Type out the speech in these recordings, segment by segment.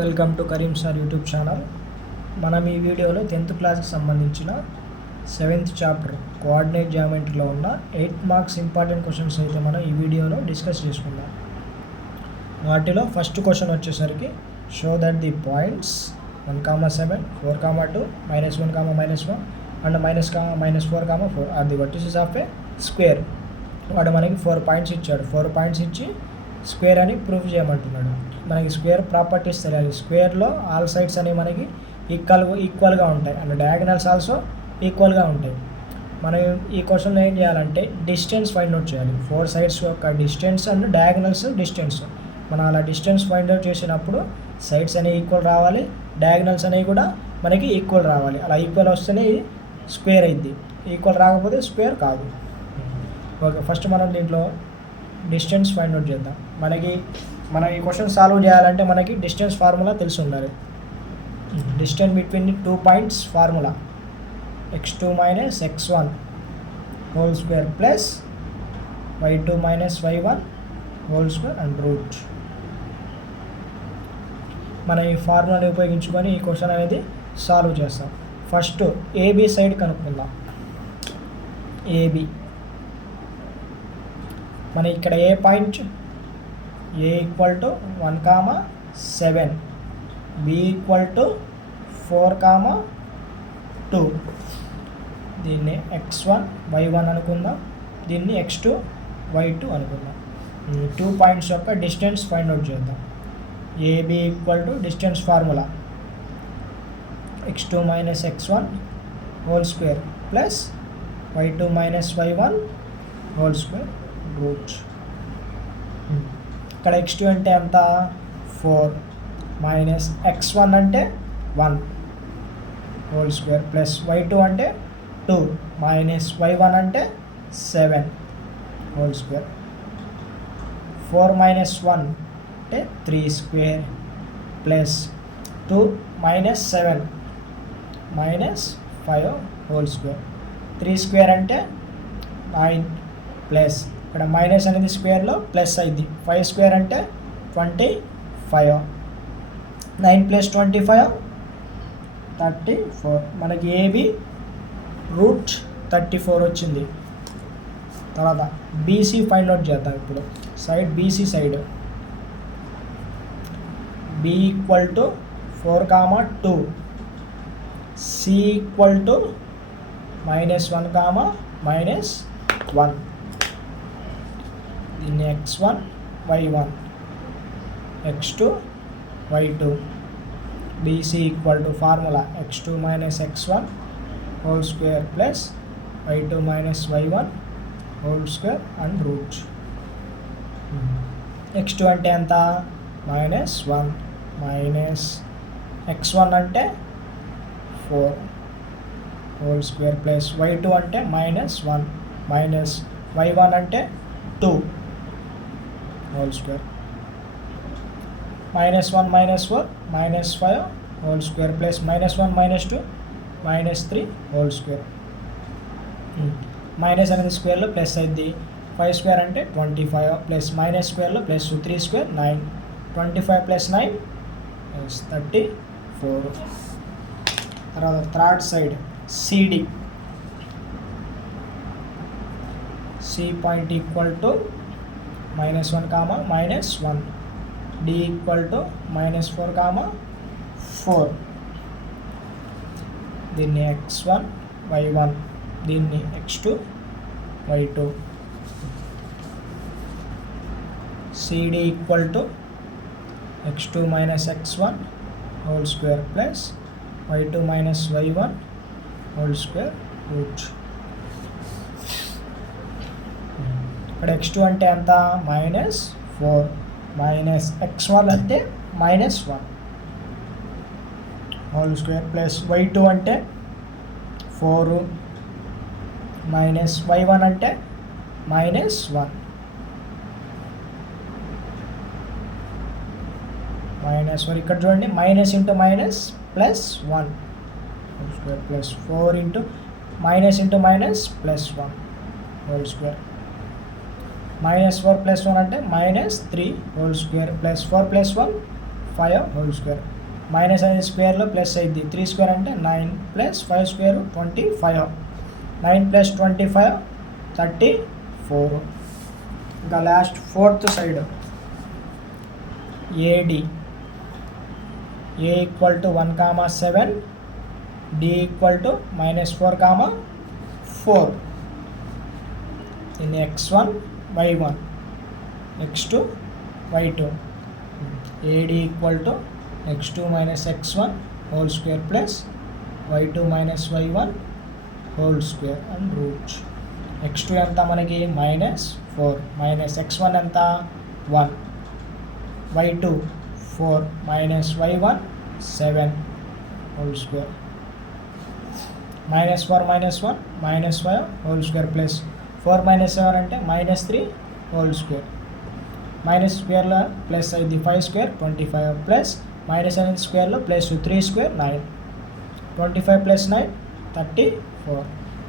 Welcome to Karim sir YouTube channel. మనం ఈ వీడియోలో 10th క్లాస్కి సంబంధించిన 7th చాప్టర్ కోఆర్డినేట్ జామెట్రీలో ఉన్న 8 మార్క్స్ ఇంపార్టెంట్ క్వశ్చన్స్ అయితే మనం ఈ వీడియోలో డిస్కస్ చేసుకుందాం. వాటిలో ఫస్ట్ క్వశ్చన్ వచ్చేసరికి show that the points 1,7, 4,2, -1, -1 and -4, are the vertices of a square. వాడు మనకి 4 పాయింట్స్ ఇచ్చాడు. 4 పాయింట్స్ ఇచ్చి స్క్వేర్ అని ప్రూఫ్ చేయమంటున్నాడు. మనకి స్క్వేర్ ప్రాపర్టీస్ తెలియాలి. స్క్వేర్లో ఆల్ సైడ్స్ అనేవి మనకి ఈక్వల్గా ఉంటాయి అండ్ డయాగనల్స్ ఆల్సో ఈక్వల్గా ఉంటాయి. మనం ఈ క్వశ్చన్లో ఏం చేయాలంటే డిస్టెన్స్ ఫైండ్ అవుట్ చేయాలి. 4 సైడ్స్ యొక్క డిస్టెన్స్ అండ్ డయాగనల్స్ డిస్టెన్స్. మనం అలా డిస్టెన్స్ ఫైండ్ అవుట్ చేసినప్పుడు సైడ్స్ అనేవి ఈక్వల్ రావాలి, డయాగనల్స్ అనేవి కూడా మనకి ఈక్వల్ రావాలి. అలా ఈక్వల్ వస్తేనే స్క్వేర్ అయింది. ఈక్వల్ రాకపోతే స్క్వేర్ కాదు. ఓకే, ఫస్ట్ మనం దీంట్లో డిస్టెన్స్ ఫైండ్ అవుట్ చేద్దాం. మనం ఈ క్వశ్చన్ సాల్వ్ చేయాలంటే మనకి డిస్టెన్స్ ఫార్ములా తెలిసి ఉండాలి. Distance between the 2 points formula x2 - x1 whole square plus y2 - y1 whole square and root. మనం ఈ ఫార్ములాని ఉపయోగించుకొని ఈ క్వశ్చన్ అనేది సాల్వ్ చేస్తాం. ఫస్ట్ ఏబి సైడ్ కనుక్కుందాం. ఏబి మన ఇక్కడ ఏ పాయింట్ a = 1,7, b = 4,2. దీన్ని x1 y1 అనుకుందాం, దీన్ని x2 y2 అనుకుందాం. 2 పాయింట్స్ యొక్క డిస్టెన్స్ ఫైండ్ అవుట్ చేద్దాం. ab = distance formula x2 - x1 whole square plus y2 - y1 whole square root. ఇక్కడ x2 అంటే ఎంత 4 మైనస్ x1 అంటే 1 హోల్ స్క్వేర్ ప్లస్ y2 అంటే 2 మైనస్ y1 అంటే 7 హోల్ స్క్వేర్. 4 - 1 అంటే 3 స్క్వేర్ ప్లస్ 2 - 7 -5 హోల్ స్క్వేర్. 3 స్క్వేర్ అంటే 9 ప్లస్ ఇక్కడ మైనస్ అనేది స్క్వేర్లో ప్లస్ అయింది. 5 స్క్వేర్ అంటే 25. 9 + 25 34. మనకి ఏబి √34 వచ్చింది. తర్వాత బీసీ ఫైండ్ అవుట్ చేద్దాం. ఇప్పుడు సైడ్ బీసీ సైడ్ b = 4,2, c = -1, -1. దీన్ని x1 y1 x2 y2. bc = formula x2 - x1 whole square plus y2 - y1 whole square and root. x2 అంటే ఎంత -1 మైనస్ x1 అంటే 4 హోల్ స్క్వేర్ ప్లస్ y2 అంటే -1 minus y1 అంటే 2 whole square. -1 - 4 -5 whole square plus -1 - 2 -3 whole square. Minus అనేది స్క్వేర్లో plus అయింది. 5 square అంటే 25 plus minus స్క్వేర్లో ప్లస్ 3 స్క్వేర్ 9. 25 + 9 34. తర్వాత third side CD. c point = -1, -1. d = -4, 4. దీన్ని x1 y1, దీన్ని x2 y2. cd = x2 - x1 whole square plus y2 - y1 whole square root. ఇక్కడ x2 అంటే ఎంత -4 మైనస్ x1 అంటే -1 హోల్ స్క్వేర్ ప్లస్ y2 అంటే 4 మైనస్ y1 అంటే -1 -1. ఇక్కడ చూడండి minus into minus plus 1 whole square plus 4 into minus into minus plus 1 whole square. -4 + 1 అంటే -3 whole square plus 4 + 1 5 whole square. Minus అనేది స్క్వేర్లో ప్లస్ అయింది. 3 స్క్వేర్ అంటే 9 ప్లస్ 5 స్క్వేర్ 25. 9 ప్లస్ 25 34. ఇంకా last fourth side AD. A equal to 1,7, D equal to -4, 4. దీన్ని x1 y1 x2 y2. AD equal to x2 minus x1 whole square plus y2 minus y1 whole square and root. x2 ఎంత మనకి -4 minus x1 ఎంత 1, y2 4 minus y1 7 whole square. -4 minus 1 -5 whole square plus 4 minus 7 అంటే -3 whole square. Minus స్క్వేర్లో plus అయింది 5 square 25 plus -7 స్క్వేర్లో plus 3 square 9. 25 plus 9 34.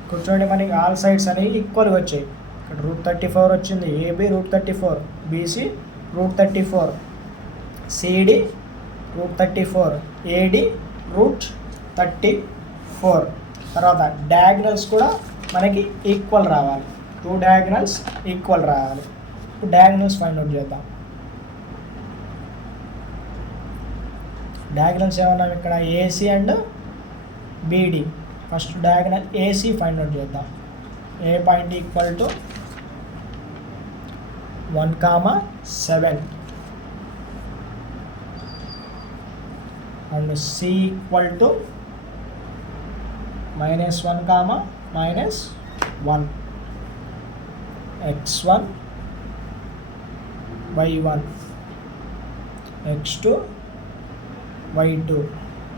ఇక్కడ చూడండి మనకి ఆల్ సైడ్స్ అనేవి ఈక్వల్గా వచ్చాయి. ఇక్కడ √34 వచ్చింది. AB √34, BC √34, CD √34, AD √34. తర్వాత డయాగ్నల్స్ కూడా మనకి ఈక్వల్ రావాలి. 2 డయాగ్నల్స్ ఈక్వల్ రావాలి. ఇప్పుడు డయాగ్నల్స్ ఫైండ్ అవుట్ చేద్దాం. డయాగ్నల్స్ ఏమన్నా ఇక్కడ AC and BD. First diagonal AC find out చేద్దాం. A point equal to 1,7 and C equal to -1, -1. x1 y1 x2 y2.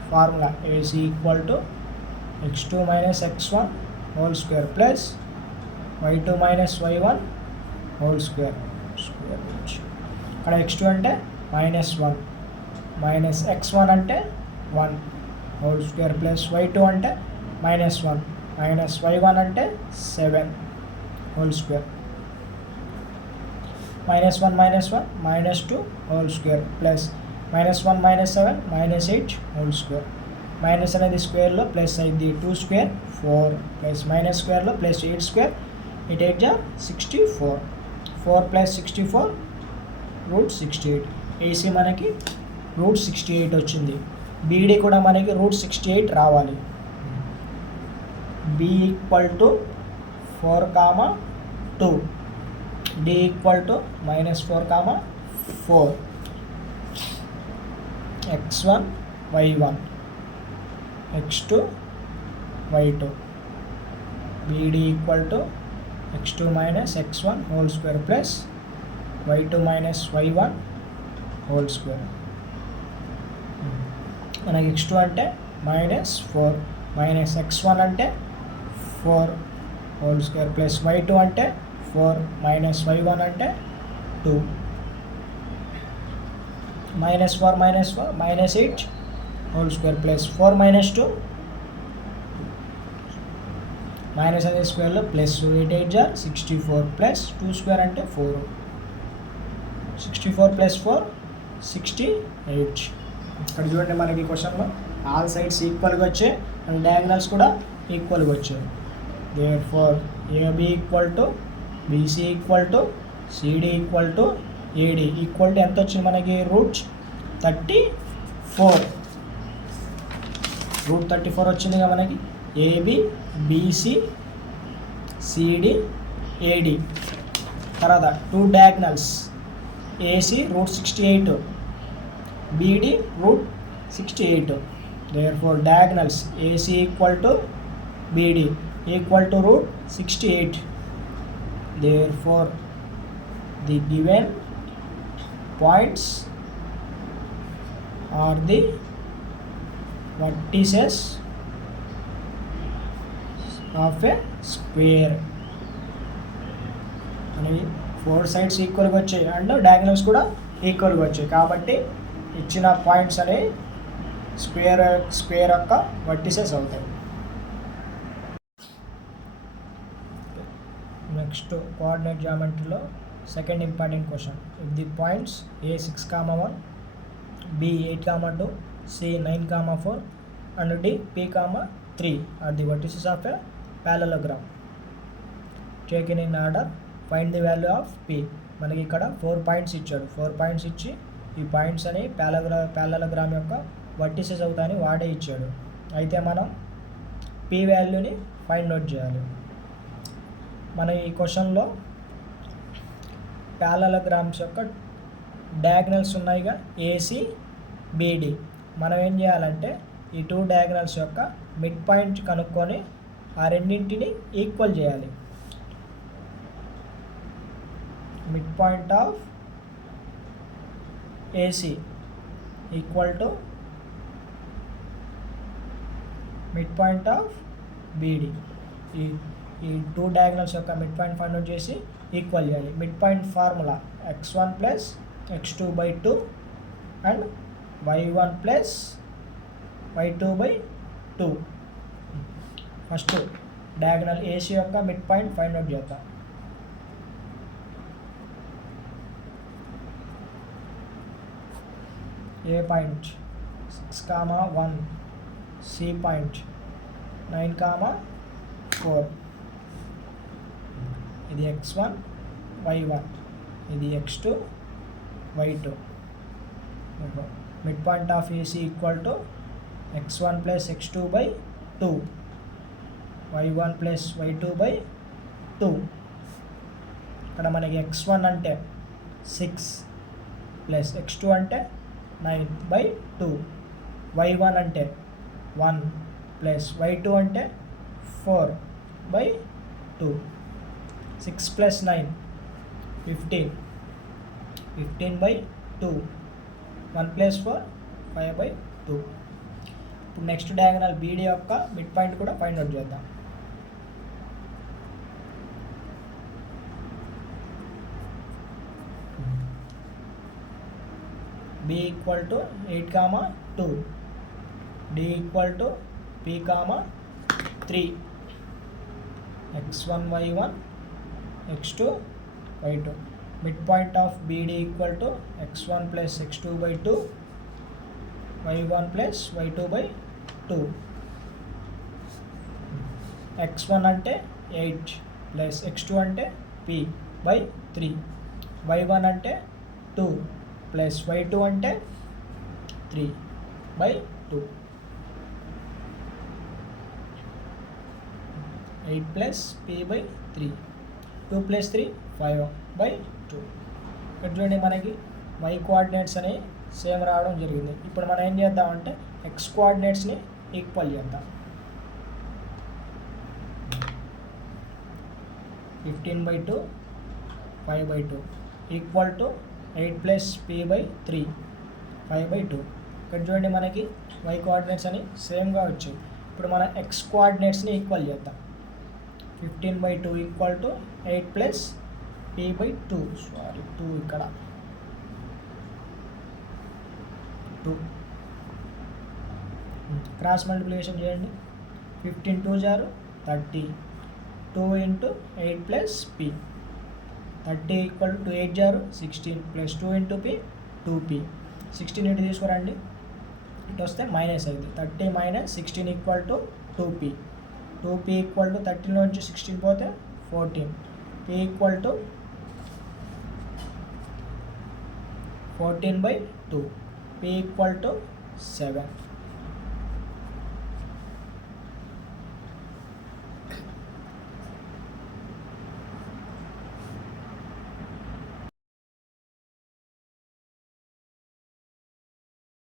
Formula AC equal to x2 minus x1 whole square plus y2 minus y1 whole square. ఇక్కడ x2 అంటే -1 minus x1 అంటే 1 whole square plus y2 అంటే -1 minus y1 అంటే 7 whole square. -1 -2 whole square plus -1 -7 -8 whole square. Minus అనేది స్క్వేర్లో plus అయింది 2 square 4 plus minus స్క్వేర్లో plus 8 square 8 8 జా 64. 4 ప్లస్ 64 √68. ఏసీ మనకి √68 వచ్చింది. బీడీ కూడా మనకి √68 రావాలి. B equal to 4, 2. D equal to -4, 4. x1 y1 x2 y2. bd equal to x2 minus x1 whole square plus y2 minus y1 whole square. మనకి x2 అంటే -4 మైనస్ x1 అంటే 4 హోల్ స్క్వేర్ ప్లస్ y2 అంటే 4 minus y1 అంటే 2. -4 -8 whole square plus 4 -2 మైనస్ అనే స్క్వేర్లో plus 8 8 జా 64 ప్లస్ 2 స్క్వేర్ అంటే 4. 64 ప్లస్ 4 68. ఇక్కడ చూడండి మనకి క్వశ్చన్లో ఆల్ సైడ్స్ ఈక్వల్గా వచ్చాయి అండ్ డయాగ్నల్స్ కూడా ఈక్వల్గా వచ్చాయి. Therefore AB equal to BC equal to CD equal to AD equal to ఎంత వచ్చింది మనకి √34. √34 వచ్చిందిగా మనకి. AB BC CD AD. తర్వాత 2 diagonals AC √68 BD √68. Therefore diagonals AC equal to BD equal to √68. Therefore the given points are the vertices of a square. అని 4 సైడ్స్ ఈక్వల్గా వచ్చాయి and diagonals కూడా ఈక్వల్గా వచ్చాయి కాబట్టి ఇచ్చిన పాయింట్స్ అనేవి స్క్వేర్ యొక్క వర్టిసెస్ అవుతాయి. నెక్స్ట్ కోఆర్డినేట్ జామెట్రీలో second important question. If the points a6, 1, B 8, 2, C 9, 4 and D P, 3 are the vertices of a parallelogram. Taken in order, find the value of P. మనకి ఇక్కడ 4 పాయింట్స్ ఇచ్చాడు. 4 పాయింట్స్ ఇచ్చి ఈ పాయింట్స్ అని ప్యారలలోగ్రామ్ యొక్క వర్టిసెస్ అవుతాయని వాడే ఇచ్చాడు. అయితే మనం P వాల్యూని ఫైండ్ అవుట్ చేయాలి. మన ఈ క్వశ్చన్లో ప్యారలలోగ్రామ్స్ యొక్క డయాగ్నల్స్ ఉన్నాయిగా AC BD. మనం ఏం చేయాలంటే ఈ 2 డయాగ్నల్స్ యొక్క మిడ్ పాయింట్ కనుక్కొని ఆ రెండింటిని ఈక్వల్ చేయాలి. Mid point of AC equal to mid point of BD. ఈ 2 డయాగ్నల్స్ యొక్క మిడ్ పాయింట్ ఫైండ్ అవుట్ చేసి ఈక్వల్ చేయాలి. Mid point formula x1 plus x2/2 and y1 plus y2/2. First diagonal AC యొక్క మిడ్ పాయింట్ ఫైండ్ అవుట్ చేద్దాం. A point 6, 1, C point 9, 4. ఇది x1 y1, ఇది x2 y2. Mid point of AC equal to x1 plus x2/2 y1 plus y2/2. ఇక్కడ మనకి x1 అంటే 6 plus x2 అంటే 9/2, y1 అంటే 1 plus y2 అంటే 4/2. 6 ప్లస్ 9 15, 15/2. 1 ప్లస్ 4 5/2. ఇప్పుడు నెక్స్ట్ డయాగనల్ BD యొక్క మిడ్ పాయింట్ కూడా ఫైండ్ అవుట్ చేద్దాం. B equal to 8, 2. D equal to P, 3. x1 y1 x2 y2. Mid point of BD equal to x1 plus x2/2 y1 plus y2/2. x1 అంటే 8 plus x2 అంటే P/3, y1 అంటే 2 plus y2 అంటే 3/2. 8 plus P/3, 2 ప్లస్ 3 5/2. ఇక్కడ చూడండి మనకి y coordinates అని సేమ్ రావడం జరిగింది. ఇప్పుడు మనం ఏం చేద్దామంటే x కోఆర్డినేట్స్ని ఈక్వల్ చేద్దాం. 15/2 5/2 ఈక్వల్ టు 8 ప్లస్ P/3 5/2. ఇక్కడ చూడండి మనకి y కోఆర్డినేట్స్ అని సేమ్గా వచ్చాయి. ఇప్పుడు మనం x కోఆర్డినేట్స్ని ఈక్వల్ చేద్దాం. 15/2 ఈక్వల్ టు 8 ప్లస్ P/2, 2 ఇక్కడ 2. క్రాస్ మల్టిప్లికేషన్ చేయండి. 15 2 30, 2 ఇంటూ 8 ప్లస్ P. 30 ఈక్వల్ టు 8 16 ప్లస్ 2 ఇంటూ P 2P. 16 ఇటు తీసుకురండి, ఇటు వస్తే మైనస్ అయింది. 30 మైనస్ 16 equal to 2P. 2P equal to 30 నుంచి 16 పోతే 14. P equal to 14/2. P equal to 7.